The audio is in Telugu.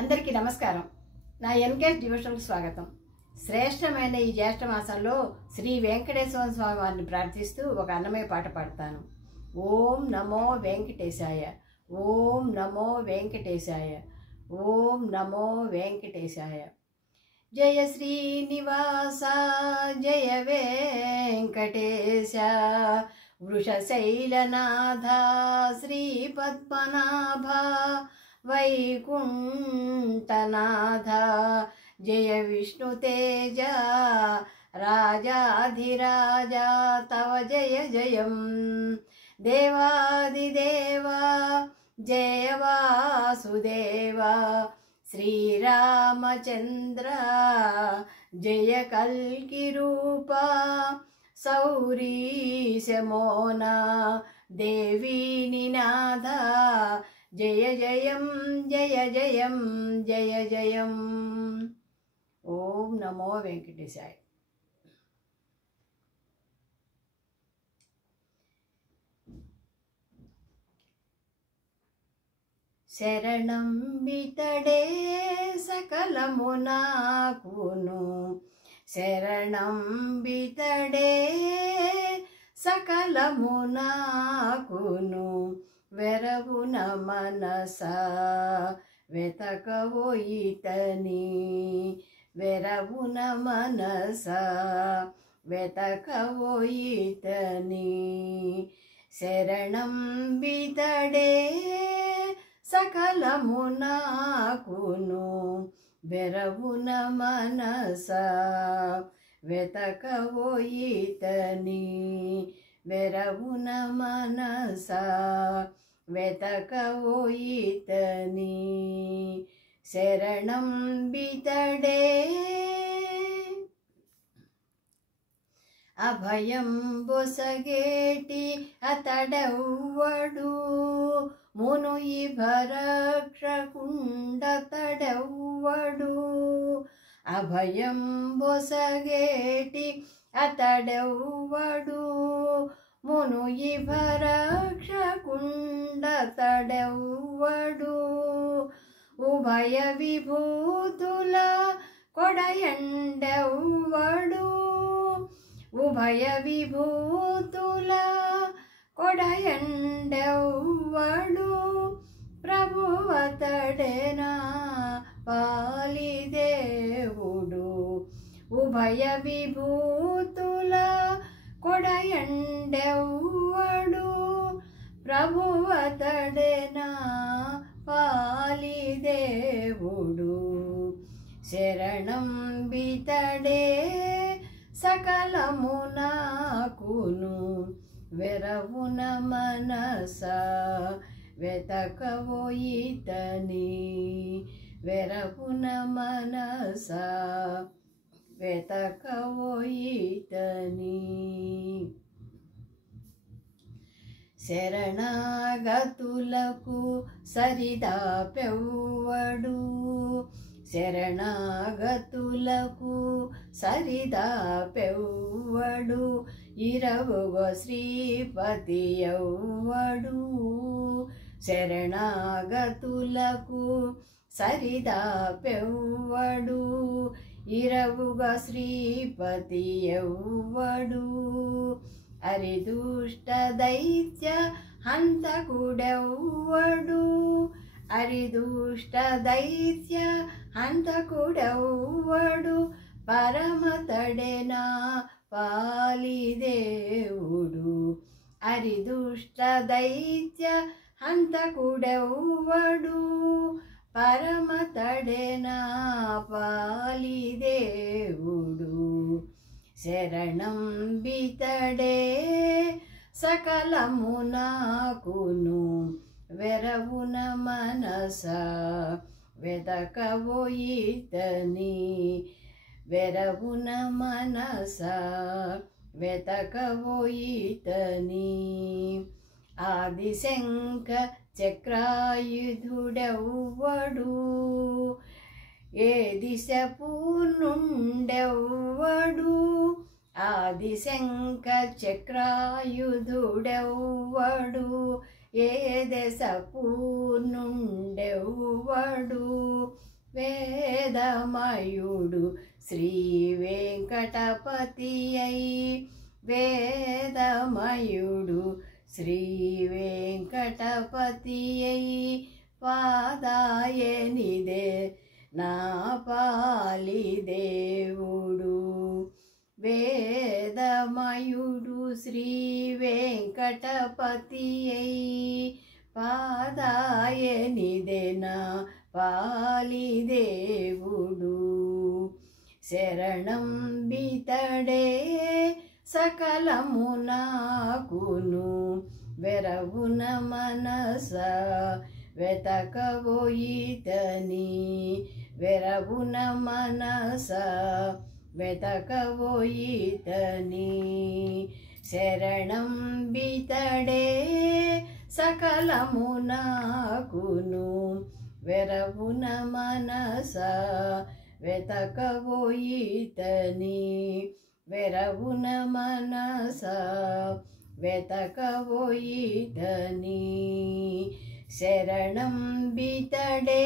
అందరికీ నమస్కారం. నా ఎన్కేఎస్ డివోషనల్కి స్వాగతం. శ్రేష్టమైన ఈ జ్యేష్ఠ మాసంలో శ్రీ వెంకటేశ్వర స్వామి వారిని ప్రార్థిస్తూ ఒక అన్నమయ్య పాట పాడతాను. ఓం నమో వెంకటేశాయ, ఓం నమో వెంకటేశాయ, ఓం నమో వెంకటేశాయ. జయ శ్రీనివాస జయ వెంకటేశ, వృషశైలనాథ శ్రీ పద్మనాభ, వైకుంఠనాథ జయ విష్ణుతేజ, రాజాధిరాజ తవ జయ జయం. దేవాదిదేవ జయ వాసుదేవ, శ్రీరామచంద్ర జయ కల్కి రూప, సౌరీశమోన దేవీ నినాద జయ జయం జయ జయం జయ జయం. ఓం నమో వెంకటేశాయ. శరణం బితడే సకలమునాకును, శరణం బితడే సకలమునాకును, వెరవున మనస వెతకవోయితని, వెరవున మనస వెతకవోయితని. శరణం బితడే సకలమునాకును, వెరవున మనస వెతకవోయితని, వెరవున మనస వెతకవోయితని. శరణం బితడే అభయం బొసగేటి అతడెవ్వడు, మును ఇభరక్షకుండతడెవ్వడు. అభయం బొసగేటి అతడెవ్వడు, మును ఇభరక్షకుండతడెవ్వడు. ఉభయ విభూతుల కొడయండెవ్వడు, ఉభయ విభూతుల కొడయండెవ్వడు. ప్రభువతడేనా పాలిదేవుడు, ఉభయ విభూతుల కొడయండెవ్వడు. ప్రభువతడేనా పాలిదేవుడు. శరణం బితడే సకలమునాకును, వెరవున మనస వెతకవోయితని, వెరవున మనస వెతకవోయితని. శరణాగతులకు సరిదాపెవ్వడు, శరణాగతులకు సరిదాపెవ్వడు. ఇరవుగ శ్రీపతి ఎవ్వడు, శరణాగతులకు సరిదాపెవ్వడు. ఇరవుగ శ్రీపతి ఎవ్వడు. అరిదుష్ట దైత్య హంతకుడెవ్వడు, అరిదుష్ట దైత్య హంతకుడెవ్వడు. పరమతడేనా పాలిదేవుడు, అరిదుష్ట దైత్య హంతకుడెవ్వడు. పరమతడేనా పాలిదేవుడు. శరణం బితడే సకలమునాకును, వెరవున మనస వెతకవోయితని, వెరవున మనస వెతకవోయితని. ఆదిశంఖ చక్రాయుధుడెవ్వడు, ఏ దిశ పూర్ణుండెవ్వడు. ఆదిశంఖ చక్రాయుధుడెవ్వడు, ఏ దశ పూర్ణుండెవ్వడు. వేదమయుడు శ్రీ వెంకటపతి అయి వేదమయుడు శ్రీ వెంకటపతి అయి పాదాయనిదే నా పాలి దేవుడు వేదమయుడు శ్రీ వెంకటపతి అయి పాదాయనిదే నా పాలి దేవుడు శరణం బితడే సకలము నాకును వెరవున మనస వెతకవోయితని వెరవున మనస వెతకవోయితని శరణం బితడే సకలము నాకును వెరవున మనస వెతకవోయితని వెరవున మనస వెతకవోయితని శరణం బితడే